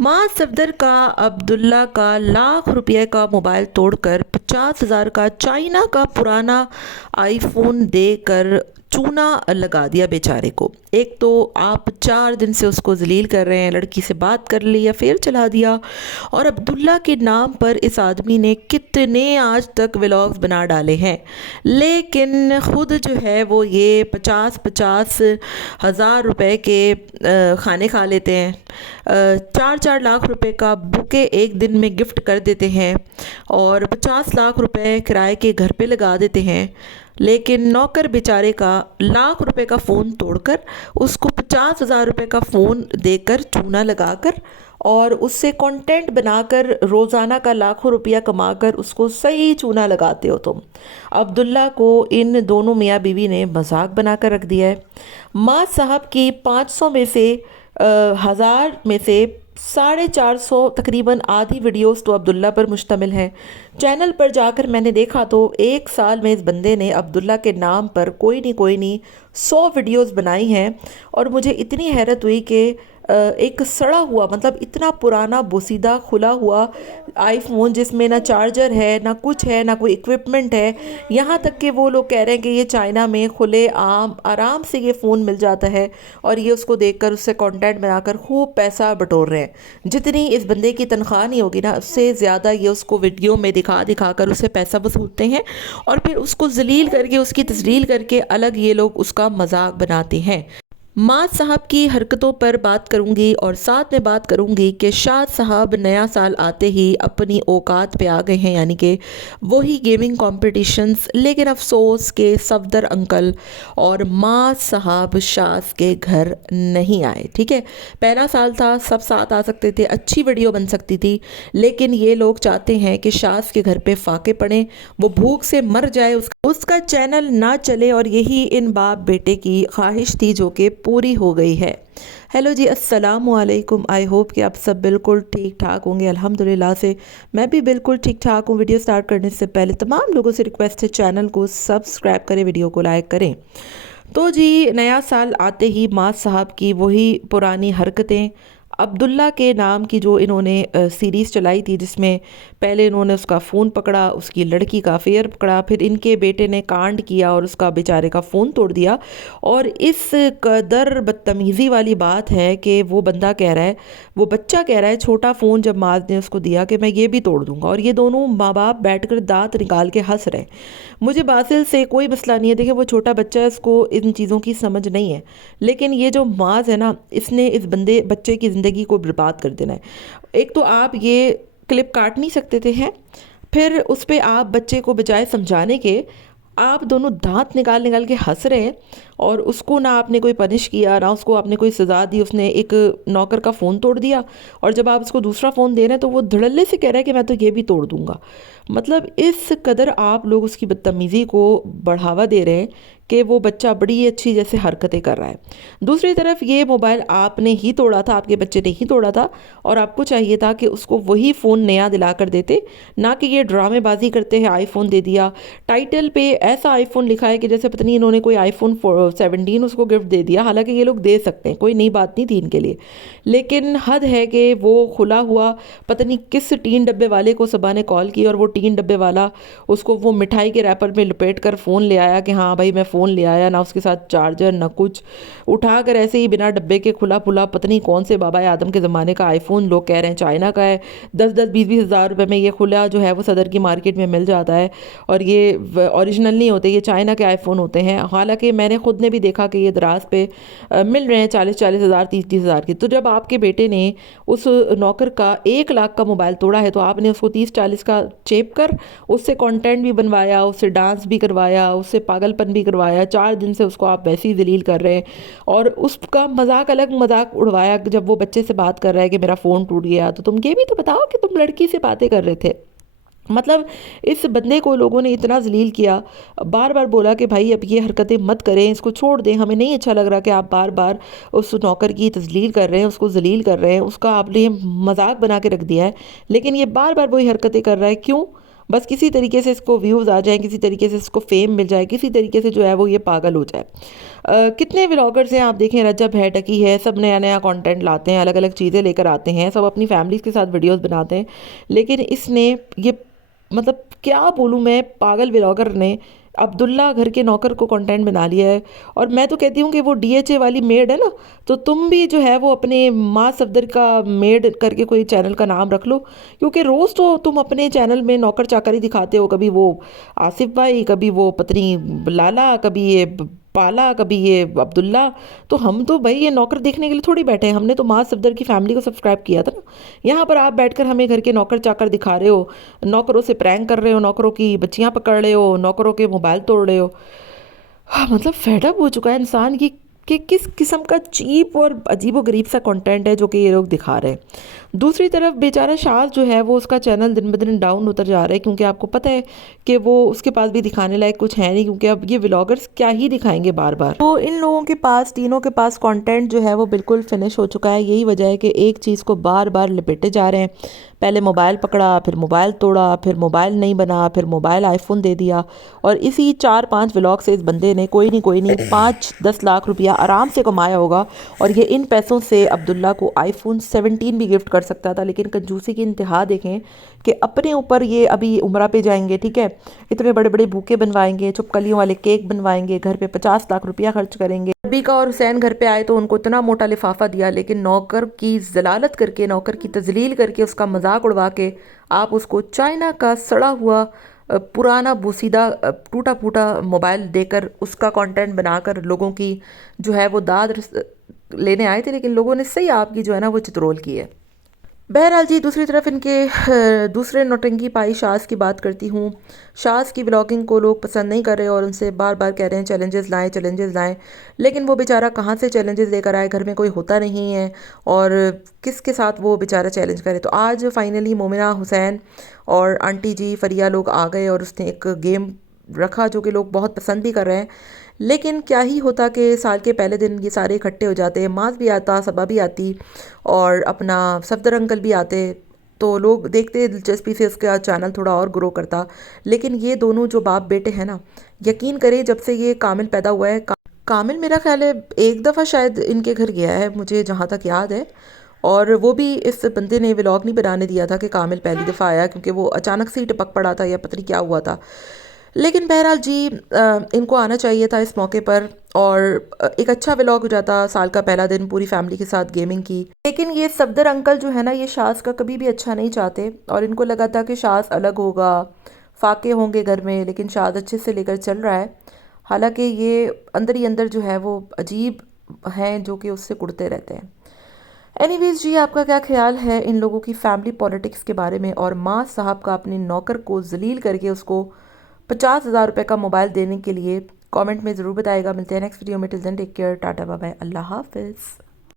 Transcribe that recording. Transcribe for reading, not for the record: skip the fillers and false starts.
मां सफदर का अब्दुल्ला का लाख रुपए का मोबाइल तोड़कर 50,000 का चाइना का पुराना आईफोन देकर चूना लगा दिया बेचारे को। एक तो आप 4 दिन से उसको जलील कर रहे हैं, लड़की से बात कर ली या फिर चला दिया, और अब्दुल्ला के नाम पर इस आदमी ने कितने आज तक व्लॉग्स बना डाले हैं, लेकिन ख़ुद जो है वो ये 50,000 रुपए के खाने खा लेते हैं। 4 लाख रुपए का बुके एक दिन में गिफ्ट कर देते हैं और 50 लाख रुपए किराए के घर पे लगा देते हैं। लेकिन नौकर बेचारे का लाख रुपए का फ़ोन तोड़कर उसको 50,000 रुपए का फ़ोन देकर चूना लगाकर और उससे कंटेंट बनाकर रोज़ाना का लाखों रुपया कमाकर उसको सही चूना लगाते हो तुम। अब्दुल्ला को इन दोनों मियाँ बीवी ने मजाक बनाकर रख दिया है। माँ साहब की 500 में से 1000 में से 450 तकरीबन आधी वीडियोस तो अब्दुल्ला पर मुश्तमिल हैं। चैनल पर जाकर मैंने देखा तो एक साल में इस बंदे ने अब्दुल्ला के नाम पर कोई नहीं 100 वीडियोस बनाई हैं। और मुझे इतनी हैरत हुई कि एक सड़ा हुआ, मतलब इतना पुराना बोसीदा खुला हुआ आईफोन जिसमें ना चार्जर है, ना कुछ है, ना कोई इक्विपमेंट है। यहाँ तक कि वो लोग कह रहे हैं कि ये चाइना में खुले आम आराम से ये फ़ोन मिल जाता है और ये उसको देखकर उससे कंटेंट बनाकर खूब पैसा बटोर रहे हैं। जितनी इस बंदे की तनख्वाह नहीं होगी ना, उससे ज़्यादा ये उसको वीडियो में दिखा दिखा कर उससे पैसा वसूलते हैं और फिर उसको जलील करके उसकी तस्लील करके अलग ये लोग उसका मजाक बनाते हैं। माँ साहब की हरकतों पर बात करूंगी और साथ में बात करूंगी कि शाह साहब नया साल आते ही अपनी औकात पे आ गए हैं, यानी कि वही गेमिंग कॉम्पिटिशन्स, लेकिन अफसोस के सफदर अंकल और माँ साहब शाह के घर नहीं आए। ठीक है, पहला साल था, सब साथ आ सकते थे, अच्छी वीडियो बन सकती थी, लेकिन ये लोग चाहते हैं कि शाह के घर पे फाके पड़े, वो भूख से मर जाए, उसका चैनल ना चले, और यही इन बाप बेटे की ख्वाहिश थी जो कि पूरी हो गई है। हेलो जी, अस्सलामु अलैकुम। आई होप कि आप सब बिल्कुल ठीक ठाक होंगे। अल्हम्दुलिल्लाह से मैं भी बिल्कुल ठीक ठाक हूँ। वीडियो स्टार्ट करने से पहले तमाम लोगों से रिक्वेस्ट है, चैनल को सब्सक्राइब करें, वीडियो को लाइक करें। तो जी, नया साल आते ही माँ साहब की वही पुरानी हरकतें, अब्दुल्ला के नाम की जो इन्होंने सीरीज़ चलाई थी, जिसमें पहले इन्होंने उसका फ़ोन पकड़ा, उसकी लड़की का अफेयर पकड़ा, फिर इनके बेटे ने कांड किया और उसका बेचारे का फ़ोन तोड़ दिया। और इस कदर बदतमीज़ी वाली बात है कि वो बंदा कह रहा है, वो बच्चा कह रहा है, छोटा फ़ोन जब माँ ने उसको दिया कि मैं ये भी तोड़ दूँगा, और ये दोनों माँ बाप बैठ कर दाँत निकाल के हंस रहे हैं। मुझे बासिल से कोई मसला नहीं है, देखिए वो छोटा बच्चा है, उसको इन चीज़ों की समझ नहीं है, लेकिन ये जो माज है ना, इसने इस बच्चे की ज़िंदगी को बर्बाद कर देना है। एक तो आप ये क्लिप काट नहीं सकते थे हैं, फिर उस पर आप बच्चे को बजाय समझाने के आप दोनों दांत निकाल निकाल के हंस रहे हैं। और उसको ना आपने कोई पनिश किया, ना उसको आपने कोई सज़ा दी, उसने एक नौकर का फ़ोन तोड़ दिया, और जब आप उसको दूसरा फ़ोन दे रहे हैं तो वो धड़ल्ले से कह रहा है कि मैं तो ये भी तोड़ दूंगा। मतलब इस कदर आप लोग उसकी बदतमीज़ी को बढ़ावा दे रहे हैं कि वो बच्चा बड़ी अच्छी जैसे हरकतें कर रहा है। दूसरी तरफ ये मोबाइल आपने ही तोड़ा था, आपके बच्चे ने ही तोड़ा था, और आपको चाहिए था कि उसको वही फ़ोन नया दिला कर देते, ना कि ये ड्रामेबाजी करते हैं आईफोन दे दिया। टाइटल पे ऐसा आईफोन लिखा है कि जैसे पता नहीं इन्होंने कोई आईफोन 17 उसको गिफ्ट दे दिया। हालांकि ये लोग दे सकते हैं, कोई नई बात नहीं थी इनके लिए, लेकिन हद है कि वो खुला हुआ पता नहीं किस टीन डब्बे वाले को सबा ने कॉल की, और वो टीन डब्बे वाला उसको वो मिठाई के रैपर में लपेट कर फ़ोन ले आया कि हाँ भाई मैं फ़ोन ले आया, ना उसके साथ चार्जर ना कुछ, उठा कर ऐसे ही बिना डब्बे के खुला खुला पता नहीं कौन से बाबा आदम के ज़माने का आईफोन, लोग कह रहे हैं चाइना का है, 10-20 हज़ार रुपये में ये खुला जो है वो सदर की मार्केट में मिल जाता है, और ये ओरिजिनल नहीं होते, ये चाइना के आईफोन होते हैं। हालांकि मैंने खुद ने भी देखा कि ये दराज पे मिल रहे हैं 40-40 हज़ार 30-30 हज़ार की। तो जब आपके बेटे ने उस नौकर का 1 लाख का मोबाइल तोड़ा है, तो आपने उसको 30-40 का चेप कर उससे कंटेंट भी बनवाया, उससे डांस भी करवाया, उससे पागलपन भी करवाया, 4 दिन से उसको आप वैसे ही जलील कर रहे हैं, और उसका मजाक अलग मजाक उड़वाया जब वो बच्चे से बात कर रहा है कि मेरा फ़ोन टूट गया, तो तुम ये भी तो बताओ कि तुम लड़की से बातें कर रहे थे। मतलब इस बंदे को लोगों ने इतना जलील किया, बार बार बोला कि भाई अब ये हरकतें मत करें, इसको छोड़ दें, हमें नहीं अच्छा लग रहा कि आप बार बार उस नौकर की तजलील कर रहे हैं, उसको जलील कर रहे हैं, उसका आपने मजाक बना के रख दिया है, लेकिन ये बार बार वही हरकतें कर रहा है। क्यों? بس کسی طریقے سے اس کو ویوز آ جائیں، کسی طریقے سے اس کو فیم مل جائے، کسی طریقے سے جو ہے وہ یہ پاگل ہو جائے۔ کتنے ولاگرز ہیں آپ دیکھیں، رجب ہے، ٹکی ہے، سب نیا نیا کانٹینٹ لاتے ہیں، الگ الگ چیزیں لے کر آتے ہیں، سب اپنی فیملیز کے ساتھ ویڈیوز بناتے ہیں، لیکن اس نے یہ مطلب کیا بولوں میں، پاگل ولاگر نے عبداللہ گھر کے نوکر کو کنٹینٹ بنا لیا ہے۔ اور میں تو کہتی ہوں کہ وہ ڈی ایچ اے والی میڈ ہے نا، تو تم بھی جو ہے وہ اپنے ماں صفدر کا میڈ کر کے کوئی چینل کا نام رکھ لو، کیونکہ روز تو تم اپنے چینل میں نوکر چاکر ہی دکھاتے ہو، کبھی وہ آصف بھائی، کبھی وہ پتنی لالا، کبھی یہ پالا، کبھی یہ عبداللہ۔ تو ہم تو بھائی یہ نوکر دیکھنے کے لیے تھوڑی بیٹھے ہیں، ہم نے تو ماں صفدر کی فیملی کو سبسکرائب کیا تھا نا۔ یہاں پر آپ بیٹھ کر ہمیں گھر کے نوکر چاکر دکھا رہے ہو، نوکروں سے پرینک کر رہے ہو، نوکروں کی بچیاں پکڑ رہے ہو، نوکروں کے موبائل توڑ رہے ہو۔ مطلب فیڈ اپ ہو چکا ہے انسان کی کہ کس قسم کا چیپ اور عجیب و غریب سا کنٹینٹ ہے جو کہ یہ لوگ دکھا رہے ہیں۔ دوسری طرف بیچارہ شاذ جو ہے وہ اس کا چینل دن بدن ڈاؤن ہوتا جا رہا ہے، کیونکہ آپ کو پتہ ہے کہ وہ اس کے پاس بھی دکھانے لائق کچھ ہے نہیں، کیونکہ اب یہ ولاگرز کیا ہی دکھائیں گے بار بار۔ تو ان لوگوں کے پاس، تینوں کے پاس کنٹینٹ جو ہے وہ بالکل فنش ہو چکا ہے۔ یہی وجہ ہے کہ ایک چیز کو بار بار لپیٹے جا رہے ہیں، پہلے موبائل پکڑا، پھر موبائل توڑا، پھر موبائل نہیں بنا، پھر موبائل آئی فون دے دیا، اور اسی 4-5 ولاگ سے اس بندے نے کوئی نہیں 5-10 لاکھ روپیہ آرام سے کمایا ہوگا، اور یہ ان پیسوں سے عبداللہ کو آئی فون 17 بھی گفٹ کر سکتا تھا۔ لیکن کنجوسی کی انتہا دیکھیں کہ اپنے اوپر یہ ابھی عمرہ پہ جائیں گے، ٹھیک ہے، اتنے بڑے بڑے بوکے بنوائیں گے، چھپکلیوں والے کیک بنوائیں گے، گھر پہ 50 لاکھ روپیہ خرچ کریں گے۔ ربیکہ اور حسین گھر پہ آئے تو ان کو اتنا موٹا لفافہ دیا، لیکن نوکر کی ذلالت کر کے، نوکر کی تذلیل کر کے، اس کا مذاق اڑوا کے آپ اس کو چائنا کا سڑا ہوا پرانا بوسیدہ ٹوٹا پھوٹا موبائل دے کر اس کا کانٹینٹ بنا کر لوگوں کی جو ہے وہ داد لینے آئے تھے، لیکن لوگوں نے صحیح آپ کی جو ہے نا وہ چترول کی ہے۔ بہرحال جی، دوسری طرف ان کے دوسرے نوٹنکی پائی شاذ کی بات کرتی ہوں۔ شاذ کی بلاگنگ کو لوگ پسند نہیں کر رہے اور ان سے بار بار کہہ رہے ہیں چیلنجز لائیں، چیلنجز لائیں، لیکن وہ بیچارہ کہاں سے چیلنجز لے کر آئے، گھر میں کوئی ہوتا نہیں ہے، اور کس کے ساتھ وہ بیچارہ چیلنج کرے۔ تو آج فائنلی مومنہ، حسین اور آنٹی جی فریا لوگ آ گئے، اور اس نے ایک گیم رکھا جو کہ لوگ بہت پسند بھی کر رہے ہیں۔ لیکن کیا ہی ہوتا کہ سال کے پہلے دن یہ سارے اکٹھے ہو جاتے، ماس بھی آتا، صبا بھی آتی، اور اپنا صفدر انکل بھی آتے، تو لوگ دیکھتے دلچسپی سے، اس کا چینل تھوڑا اور گرو کرتا۔ لیکن یہ دونوں جو باپ بیٹے ہیں نا، یقین کریں جب سے یہ کامل پیدا ہوا ہے، کامل میرا خیال ہے ایک دفعہ شاید ان کے گھر گیا ہے، مجھے جہاں تک یاد ہے، اور وہ بھی اس بندے نے ولاگ نہیں بنانے دیا تھا کہ کامل پہلی دفعہ آیا، کیونکہ وہ اچانک سے ہی ٹپک پڑا تھا یا پتہ نہیں کیا ہوا تھا۔ لیکن بہرحال جی، ان کو آنا چاہیے تھا اس موقع پر، اور ایک اچھا ولاگ ہو جاتا، سال کا پہلا دن پوری فیملی کے ساتھ گیمنگ کی۔ لیکن یہ صفدر انکل جو ہے نا، یہ شاذ کا کبھی بھی اچھا نہیں چاہتے، اور ان کو لگا تھا کہ شاذ الگ ہوگا، فاقے ہوں گے گھر میں، لیکن شاذ اچھے سے لے کر چل رہا ہے، حالانکہ یہ اندر ہی اندر جو ہے وہ عجیب ہیں جو کہ اس سے کڑتے رہتے ہیں۔ اینی ویز جی، آپ کا کیا خیال ہے ان لوگوں کی فیملی پولیٹکس کے بارے میں، اور ماں صاحب کا اپنے نوکر کو ذلیل کر کے اس کو 50,000 روپے کا موبائل دینے کے لیے؟ کامنٹ میں ضرور بتائے گا۔ ملتے ہیں نیکسٹ ویڈیو میں، till then take care, tata bye bye, اللہ حافظ۔